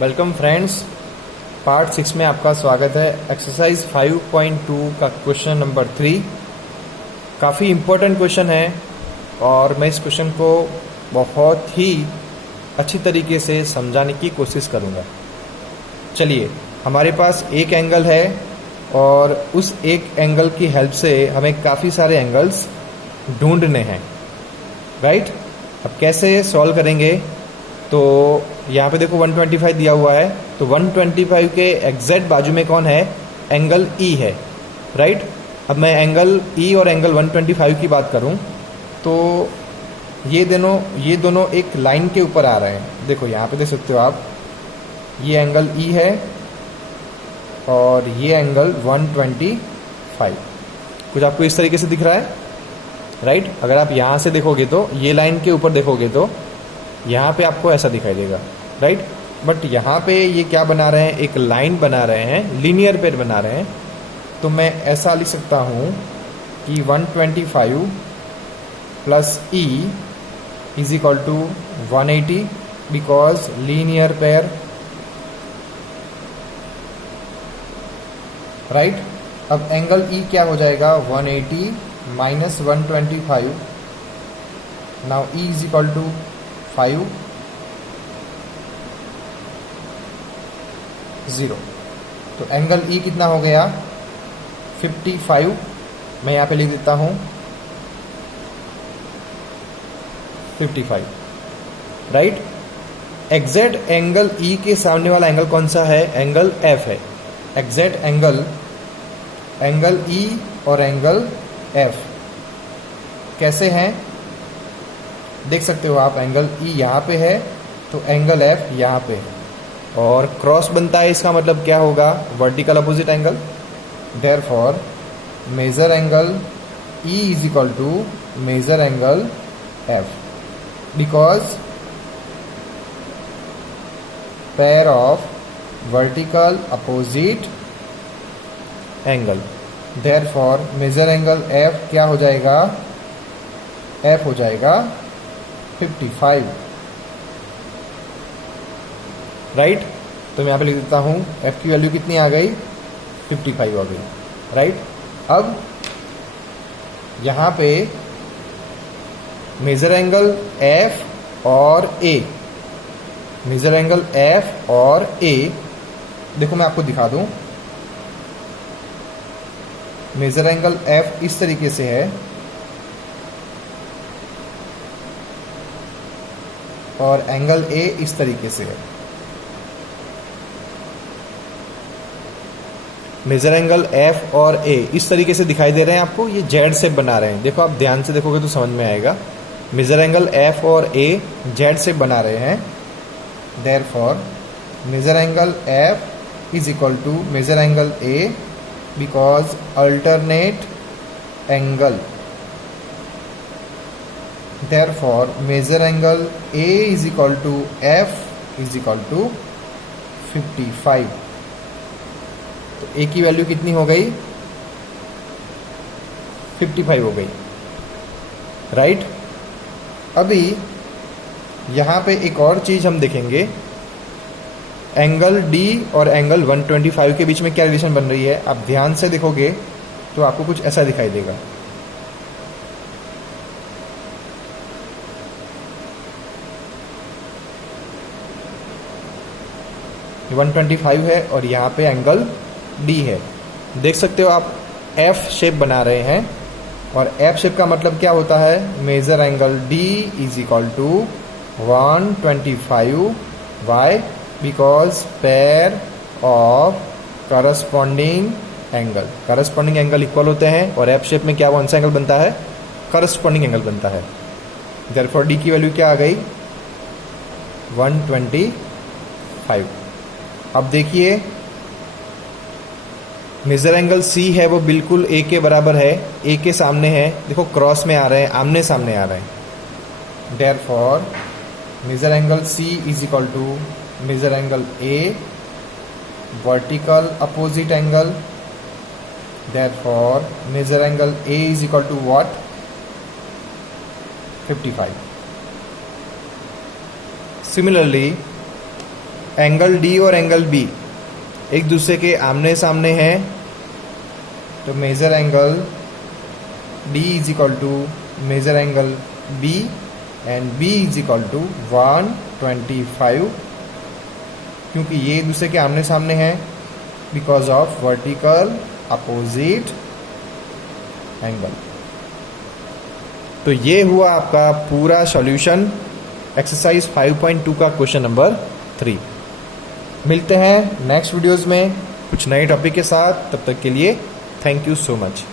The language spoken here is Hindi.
वेलकम फ्रेंड्स, पार्ट 6 में आपका स्वागत है। एक्सरसाइज 5.2 का क्वेश्चन नंबर 3 काफ़ी इम्पोर्टेंट क्वेश्चन है और मैं इस क्वेश्चन को बहुत ही अच्छी तरीके से समझाने की कोशिश करूँगा। चलिए, हमारे पास एक एंगल है और उस एक एंगल की हेल्प से हमें काफ़ी सारे एंगल्स ढूंढने हैं, राइट। अब कैसे सॉल्व करेंगे? तो यहाँ पे देखो 125 दिया हुआ है, तो 125 के एग्जैक्ट बाजू में कौन है? एंगल ई है, राइट। अब मैं एंगल ई और एंगल 125 की बात करूँ तो ये दोनों एक लाइन के ऊपर आ रहे हैं। देखो यहाँ पे देख सकते हो आप, ये एंगल ई है और ये एंगल 125 कुछ आपको इस तरीके से दिख रहा है, राइट। अगर आप यहाँ से देखोगे तो ये लाइन के ऊपर देखोगे तो यहाँ पे आपको ऐसा दिखाई देगा, राइट। बट यहाँ पे ये क्या बना रहे हैं? एक लाइन बना रहे हैं, लीनियर पेयर बना रहे हैं। तो मैं ऐसा लिख सकता हूँ कि 125 plus E is equal to 180 because linear pair, right. अब एंगल ई क्या हो जाएगा? 180 minus 125, now E is equal to 5 0। तो एंगल ई कितना हो गया? 55। मैं यहाँ पे लिख देता हूँ 55, राइट। एग्जैक्ट एंगल ई के सामने वाला एंगल कौन सा है? एंगल एफ है। एग्जैक्ट एंगल ई और एंगल एफ कैसे हैं देख सकते हो आप। एंगल ई यहाँ पे है तो एंगल एफ यहाँ पे है और क्रॉस बनता है, इसका मतलब क्या होगा? Vertical opposite angle. Therefore measure angle E is equal to measure angle F because pair of vertical opposite angle. Therefore measure angle F क्या हो जाएगा? एफ हो जाएगा 55, राइट। तो मैं यहाँ पे लिख देता हूँ एफ की वैल्यू कितनी आ गई? 55 आ गई, राइट। अब यहाँ पे मेजर एंगल एफ और ए, मेजर एंगल एफ और ए, देखो मैं आपको दिखा दूं। मेजर एंगल एफ इस तरीके से है और एंगल ए इस तरीके से है। मेजर एंगल एफ और ए इस तरीके से दिखाई दे रहे हैं आपको, ये जेड शेप बना रहे हैं। देखो आप ध्यान से देखोगे तो समझ में आएगा। मेजर एंगल एफ और ए जेड शेप बना रहे हैं। Therefore measure angle F is equal to measure angle A because alternate angle. Therefore, measure angle A is equal to F is equal to 55। तो A की वैल्यू कितनी हो गई? 55 हो गई, राइट। अभी यहाँ पे एक और चीज हम देखेंगे। एंगल D और एंगल 125 के बीच में क्या रिलेशन बन रही है? आप ध्यान से देखोगे तो आपको कुछ ऐसा दिखाई देगा। 125 है और यहाँ पे एंगल डी है। देख सकते हो आप एफ शेप बना रहे हैं और एफ शेप का मतलब क्या होता है? Measure angle D is equal to 125। Why? Because pair of corresponding angle. Corresponding angle equal होते हैं और एफ शेप में क्या कौन सा एंगल बनता है? करस्पॉन्डिंग एंगल बनता है। देयरफॉर डी की वैल्यू क्या आ गई? 125। अब देखिए मेजर एंगल सी है वो बिल्कुल ए के बराबर है, ए के सामने है। देखो क्रॉस में आ रहे हैं, आमने सामने आ रहे हैं। Therefore measure angle C is equal to measure angle A vertical opposite angle. Therefore measure angle A is equal to what? 55। Similarly, angle D और एंगल बी एक दूसरे के आमने सामने हैं, तो measure angle D is equal to measure angle B and B is equal to 125, क्योंकि ये एक दूसरे के आमने सामने हैं because of vertical opposite angle. तो ये हुआ आपका पूरा सॉल्यूशन एक्सरसाइज 5.2 का क्वेश्चन नंबर 3। मिलते हैं नेक्स्ट वीडियोस में कुछ नए टॉपिक के साथ, तब तक के लिए थैंक यू सो मच।